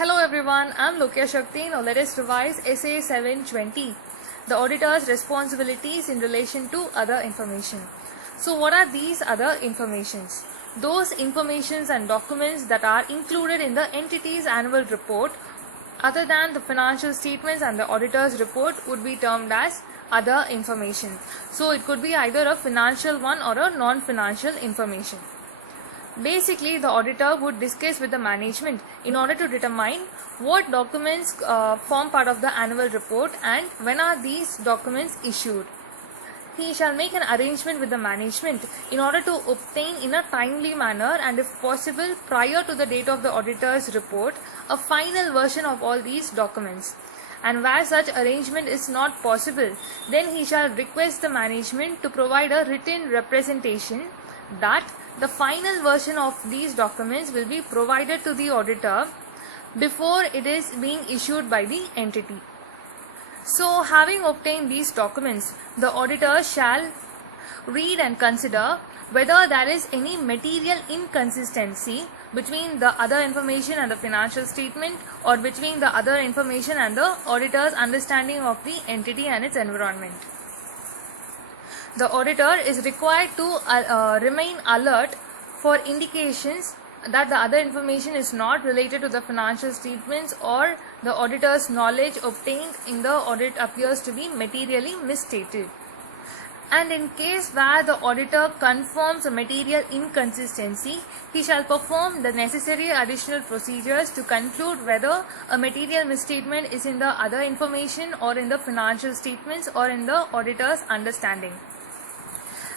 Hello everyone, I'm Lokya Shakti. Now let us revise SA 720, the auditor's responsibilities in relation to other information. So what are these other informations? Those informations and documents that are included in the entity's annual report other than the financial statements and the auditor's report would be termed as other information. So it could be either a financial one or a non-financial information. Basically, the auditor would discuss with the management in order to determine what documents form part of the annual report and when are these documents issued. He shall make an arrangement with the management in order to obtain in a timely manner and if possible prior to the date of the auditor's report a final version of all these documents. And where such arrangement is not possible, then he shall request the management to provide a written representation that the final version of these documents will be provided to the auditor before it is being issued by the entity. So, having obtained these documents, the auditor shall read and consider whether there is any material inconsistency between the other information and the financial statement or between the other information and the auditor's understanding of the entity and its environment. The auditor is required to remain alert for indications that the other information is not related to the financial statements or the auditor's knowledge obtained in the audit appears to be materially misstated. And in case where the auditor confirms a material inconsistency, he shall perform the necessary additional procedures to conclude whether a material misstatement is in the other information or in the financial statements or in the auditor's understanding.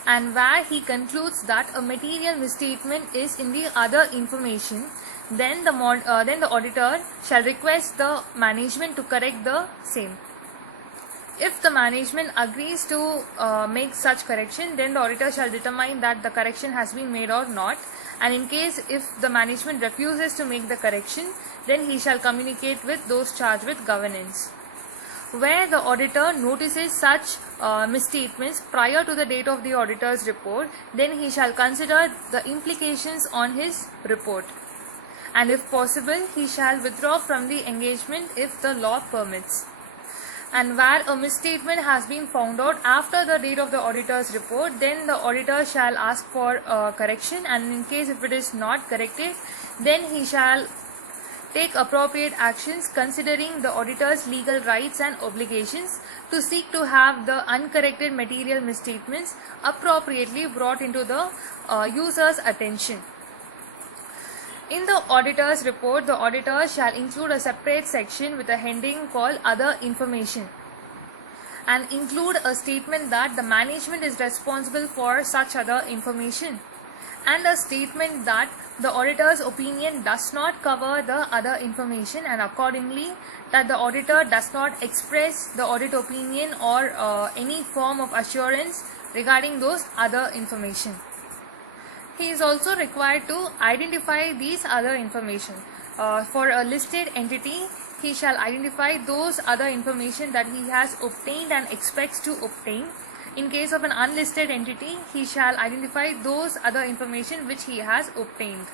And where he concludes that a material misstatement is in the other information, then the auditor shall request the management to correct the same. If the management agrees to make such correction, then the auditor shall determine that the correction has been made or not. And in case if the management refuses to make the correction, then he shall communicate with those charged with governance. Where the auditor notices such misstatements prior to the date of the auditor's report, then he shall consider the implications on his report. And if possible, he shall withdraw from the engagement if the law permits. And where a misstatement has been found out after the date of the auditor's report, then the auditor shall ask for correction, and in case if it is not corrected, then he shall take appropriate actions considering the auditor's legal rights and obligations to seek to have the uncorrected material misstatements appropriately brought into the user's attention. In the auditor's report, the auditor shall include a separate section with a heading called Other Information and include a statement that the management is responsible for such other information and a statement that the auditor's opinion does not cover the other information and accordingly that the auditor does not express the audit opinion or any form of assurance regarding those other information. He is also required to identify these other information. For a listed entity, he shall identify those other information that he has obtained and expects to obtain. In case of an unlisted entity, he shall identify those other information which he has obtained.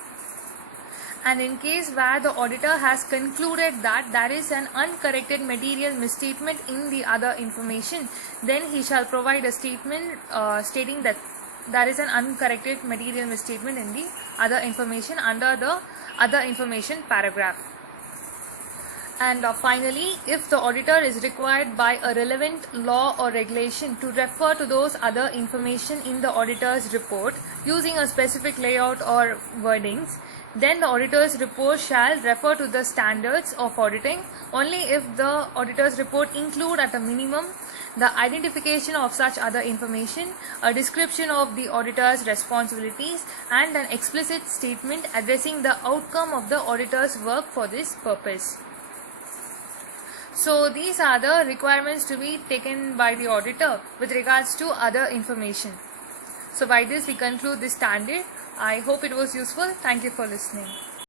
And in case where the auditor has concluded that there is an uncorrected material misstatement in the other information, then he shall provide a statement stating that there is an uncorrected material misstatement in the other information under the other information paragraph. And finally, if the auditor is required by a relevant law or regulation to refer to those other information in the auditor's report using a specific layout or wordings, then the auditor's report shall refer to the standards of auditing only if the auditor's report include at a minimum the identification of such other information, a description of the auditor's responsibilities, and an explicit statement addressing the outcome of the auditor's work for this purpose. So these are the requirements to be taken by the auditor with regards to other information. So by this we conclude this standard. I hope it was useful. Thank you for listening.